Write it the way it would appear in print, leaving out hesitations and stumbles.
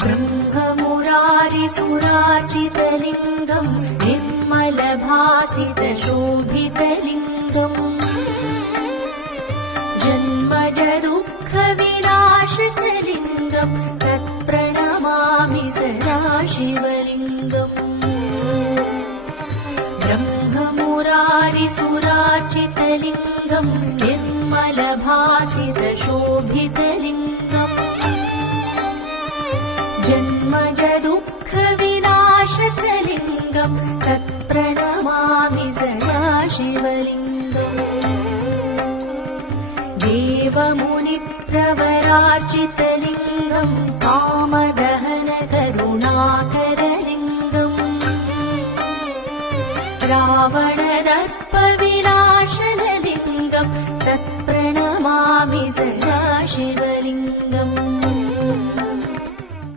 ब्रह्ममुरारिसुराचितलिङ्गम् निर्मलभासितशोभितलिङ्गम् जन्मजदुःखविनाशकलिङ्गम् तत्प्रणमामि सदा शिवलिङ्गम् ब्रह्ममुरारिसुराचितलिङ्गम् निर्मलभासितशोभितलिङ्गम् जन्मजदुःखविनाशकलिङ्गम् तत्प्रणमामि सदा शिवलिङ्गम् देवमुनिप्रवरार्चितलिङ्गम् काम